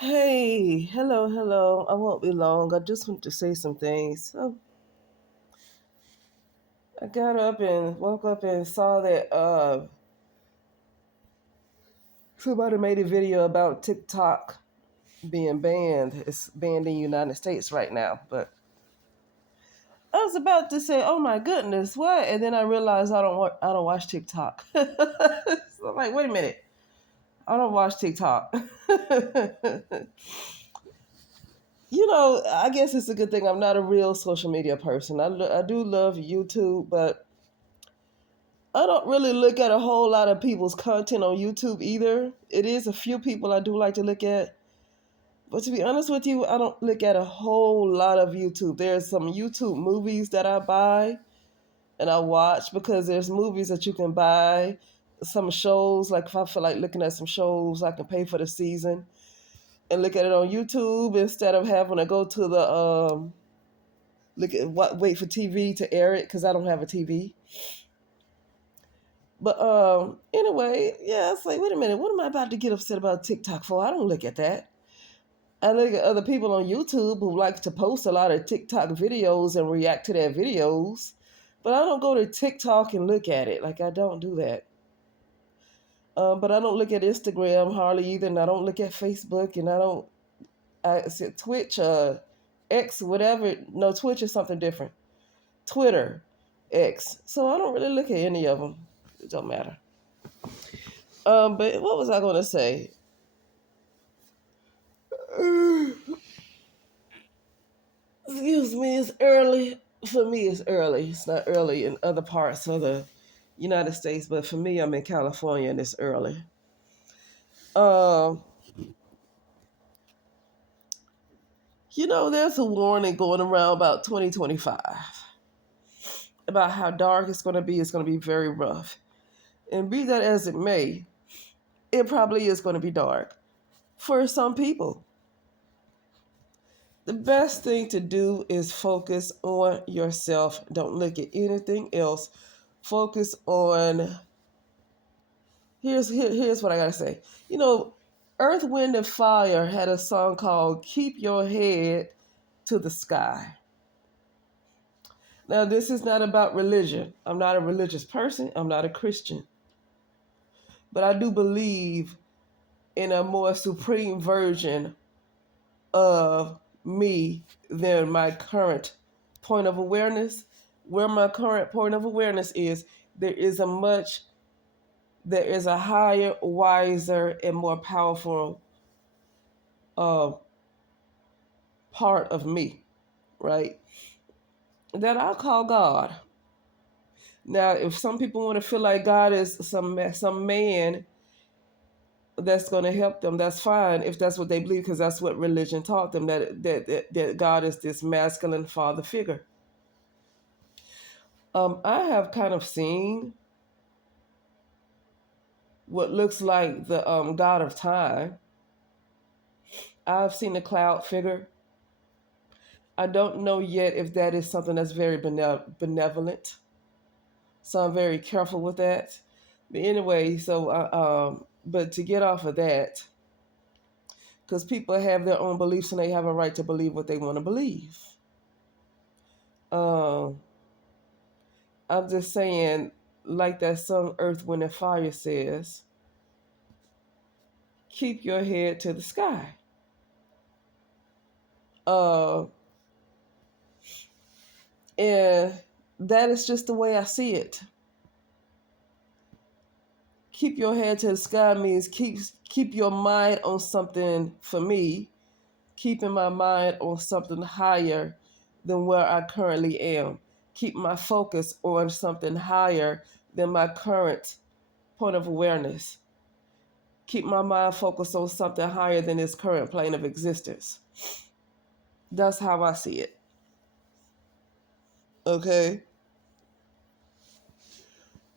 Hey, hello. I won't be long. I just want to say some things. So I got up and woke up and saw that somebody made a video about TikTok being banned. It's banned in the United States right now. But I was about to say, "Oh my goodness, what?" And then I realized I don't watch TikTok. So I'm like, wait a minute, I don't watch TikTok. I guess it's a good thing I'm not a real social media person. I do love YouTube, but I don't really look at a whole lot of people's content on YouTube either. It is a few people I do like to look at, but to be honest with you, I don't look at a whole lot of YouTube. There's some YouTube movies that I buy and I watch because there's movies that you can buy. Some shows, like if I feel like looking at some shows, I can pay for the season and look at it on YouTube instead of having to go to the wait for TV to air it because I don't have a TV. But anyway, yeah, it's like, wait a minute, what am I about to get upset about TikTok for? I don't look at that. I look at other people on YouTube who like to post a lot of TikTok videos and react to their videos, but I don't go to TikTok and look at it. Like I don't do that. But I don't look at Instagram hardly either, and I don't look at Facebook, and I don't. I said Twitch, X, whatever. No, Twitch is something different. Twitter, X. So I don't really look at any of them. It don't matter. But what was I going to say? Excuse me, it's early. For me, it's early. It's not early in other parts of the United States, but for me, I'm in California and it's early. Um, there's a warning going around about 2025 about how dark it's going to be. It's going to be very rough. And be that as it may, it probably is going to be dark for some people. The best thing to do is focus on yourself. Don't look at anything else. Focus on. Here's what I gotta say. Earth, Wind, and Fire had a song called "Keep Your Head to the Sky." Now, this is not about religion. I'm not a religious person. I'm not a Christian, but I do believe in a more supreme version of me than my current point of awareness. Where my current point of awareness is, there is a higher, wiser, and more powerful uh, part of me, right? That I'll call God. Now, if some people want to feel like God is some man that's going to help them, that's fine. If that's what they believe, because that's what religion taught them, that God is this masculine father figure. I have kind of seen what looks like the God of time. I've seen the cloud figure. I don't know yet if that is something that's very benevolent. So I'm very careful with that. But anyway, but to get off of that, because people have their own beliefs and they have a right to believe what they want to believe. Um, I'm just saying, like that song Earth, Wind, and Fire says, keep your head to the sky. Uh, and that is just the way I see it. Keep your head to the sky means keep your mind on something. For me, keeping my mind on something higher than where I currently am. Keep my focus on something higher than my current point of awareness. Keep my mind focused on something higher than its current plane of existence. That's how I see it. Okay?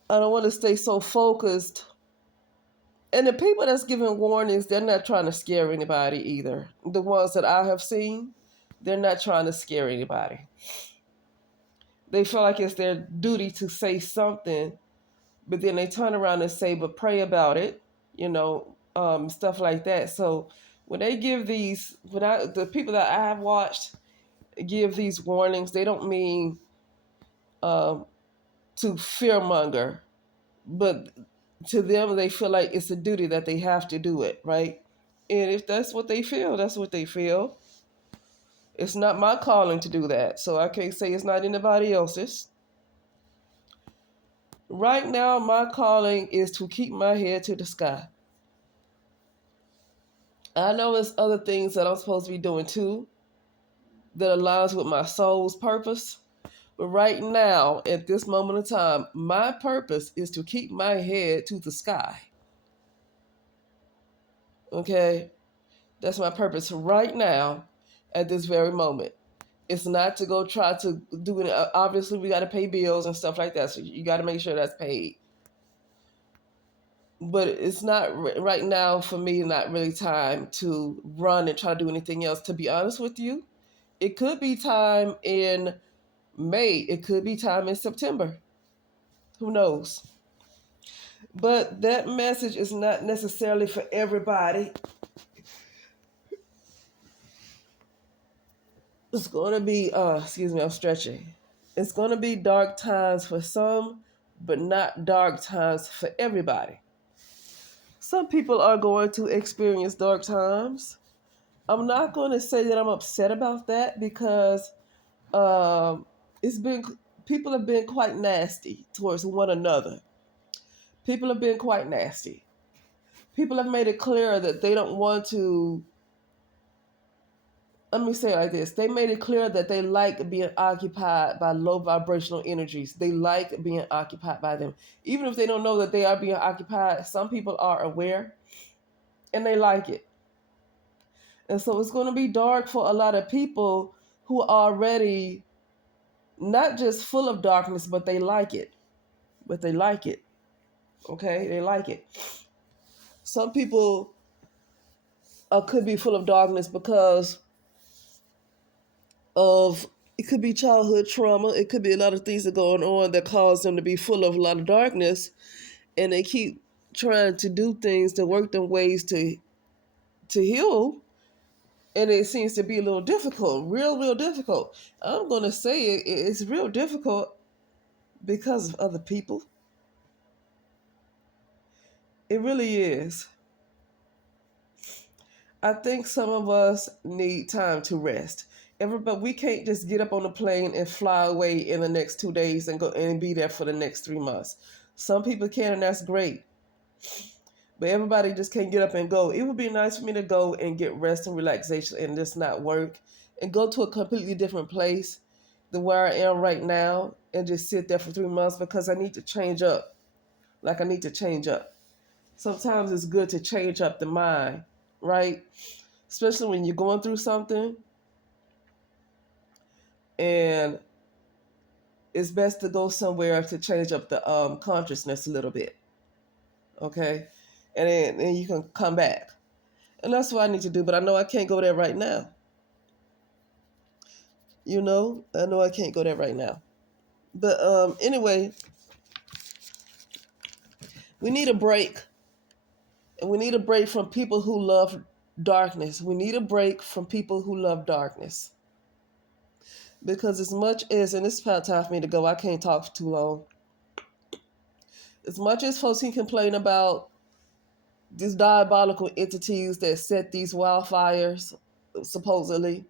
I don't want to stay so focused. And the people that's giving warnings, they're not trying to scare anybody either. The ones that I have seen, they're not trying to scare anybody. They feel like it's their duty to say something, but then they turn around and say, but pray about it, stuff like that. So When they give these, the people that I have watched give these warnings, they don't mean um, to fearmonger, but to them, they feel like it's a duty that they have to do it, right? And if that's what they feel, that's what they feel. It's not my calling to do that, so I can't say it's not anybody else's. Right now, my calling is to keep my head to the sky. I know there's other things that I'm supposed to be doing too that aligns with my soul's purpose. But right now, at this moment in time, my purpose is to keep my head to the sky. Okay? That's my purpose right now at this very moment. It's not to go try to do it. Obviously, we got to pay bills and stuff like that. So you got to make sure that's paid. But it's not right now for me, not really time to run and try to do anything else. To be honest with you, it could be time in May. It could be time in September. Who knows? But that message is not necessarily for everybody. It's going to be, excuse me, I'm stretching. It's going to be dark times for some, but not dark times for everybody. Some people are going to experience dark times. I'm not going to say that I'm upset about that because it's been people have been quite nasty towards one another. People have been quite nasty. People have made it clear that they don't want to. Let me say it like this. They made it clear that they like being occupied by low vibrational energies. They like being occupied by them. Even if they don't know that they are being occupied, some people are aware and they like it. And so it's going to be dark for a lot of people who are already not just full of darkness, but they like it. But they like it. Okay? They like it. Some people could be full of darkness because of it could be childhood trauma. It could be a lot of things that are going on that cause them to be full of a lot of darkness, and they keep trying to do things to work them ways to heal, and it seems to be a little difficult, real difficult. I'm gonna say it's real difficult because of other people. It really is. I think some of us need time to rest. Everybody, we can't just get up on a plane and fly away in the next 2 days and go and be there for the next 3 months. Some people can, and that's great. But everybody just can't get up and go. It would be nice for me to go and get rest and relaxation and just not work and go to a completely different place than where I am right now and just sit there for 3 months because I need to change up. Like I need to change up. Sometimes it's good to change up the mind, right? Especially when you're going through something, and it's best to go somewhere to change up the consciousness a little bit, okay? And then you can come back. And that's what I need to do, but I know I can't go there right now. I know I can't go there right now. But anyway, we need a break. And we need a break from people who love darkness. We need a break from people who love darkness. Because as much as, and it's about time for me to go, I can't talk for too long. As much as folks can complain about these diabolical entities that set these wildfires, supposedly,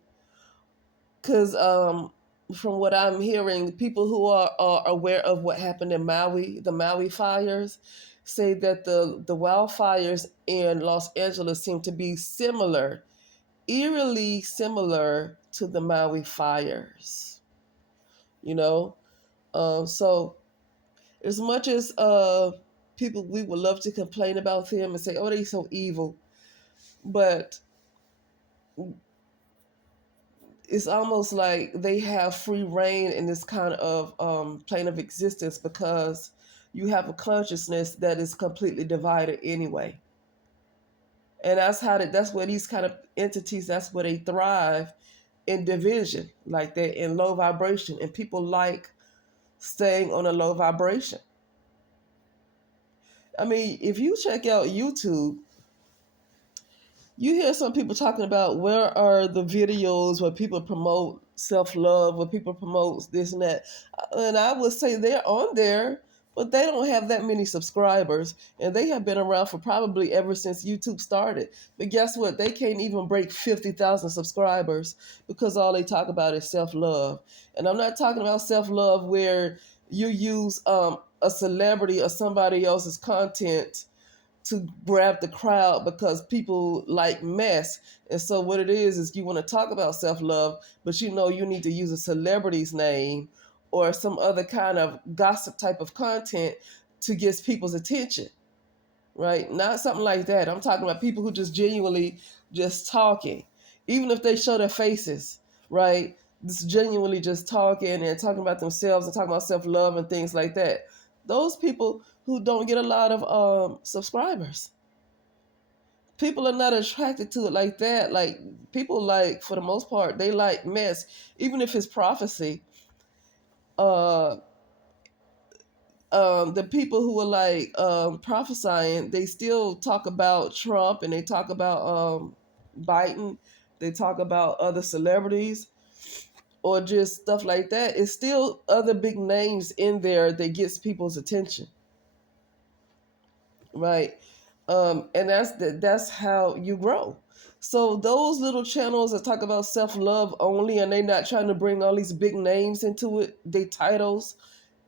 because from what I'm hearing, people who are aware of what happened in Maui, the Maui fires, say that the wildfires in Los Angeles seem to be similar, eerily similar to the Maui fires. So as much as people, we would love to complain about them and say, oh, they're so evil, but it's almost like they have free reign in this kind of plane of existence because you have a consciousness that is completely divided anyway. And that's where these kind of entities, that's where they thrive, in division, like they're in low vibration, and people like staying on a low vibration. I mean, if you check out YouTube, You hear some people talking about where are the videos where people promote self-love, where people promote this and that. And I would say they're on there, but they don't have that many subscribers. And they have been around for probably ever since YouTube started. But guess what? They can't even break 50,000 subscribers because all they talk about is self-love. And I'm not talking about self-love where you use a celebrity or somebody else's content to grab the crowd because people like mess. And so what it is you want to talk about self-love, but you know you need to use a celebrity's name or some other kind of gossip type of content to get people's attention, right? Not something like that. I'm talking about people who just genuinely just talking, even if they show their faces, right? Just genuinely just talking and talking about themselves and talking about self-love and things like that. Those people who don't get a lot of subscribers, people are not attracted to it like that. Like, people, like, for the most part, they like mess, even if it's prophecy. uh the people who are like prophesying, they still talk about Trump and they talk about Biden, they talk about other celebrities or just stuff like that. It's still other big names in there that gets people's attention, right? And that's how you grow. So those little channels that talk about self-love only, and they not trying to bring all these big names into it, they titles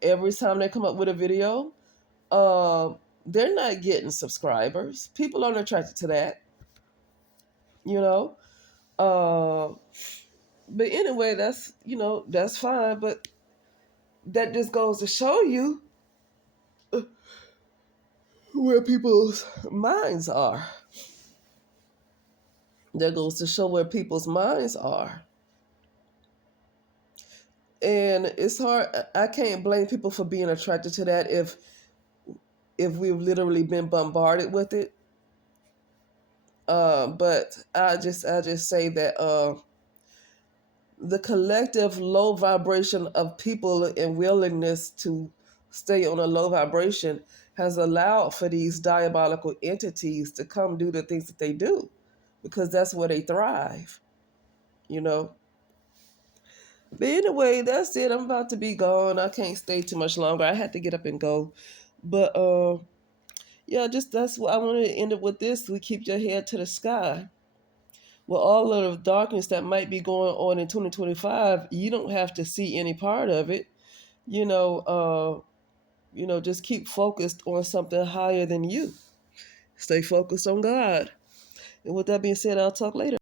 every time they come up with a video, they're not getting subscribers. People aren't attracted to that, you know. Uh, but anyway, that's fine. But that just goes to show you where people's minds are. That goes to show where people's minds are. And it's hard. I can't blame people for being attracted to that if we've literally been bombarded with it. But I just say that the collective low vibration of people and willingness to stay on a low vibration has allowed for these diabolical entities to come do the things that they do, because that's where they thrive, you know. But anyway, that's it. I'm about to be gone. I can't stay too much longer. I had to get up and go. But yeah, just that's what I wanted to end up with this. We keep your head to the sky. With all of the darkness that might be going on in 2025, you don't have to see any part of it. You know, just keep focused on something higher than you. Stay focused on God. And with that being said, I'll talk later.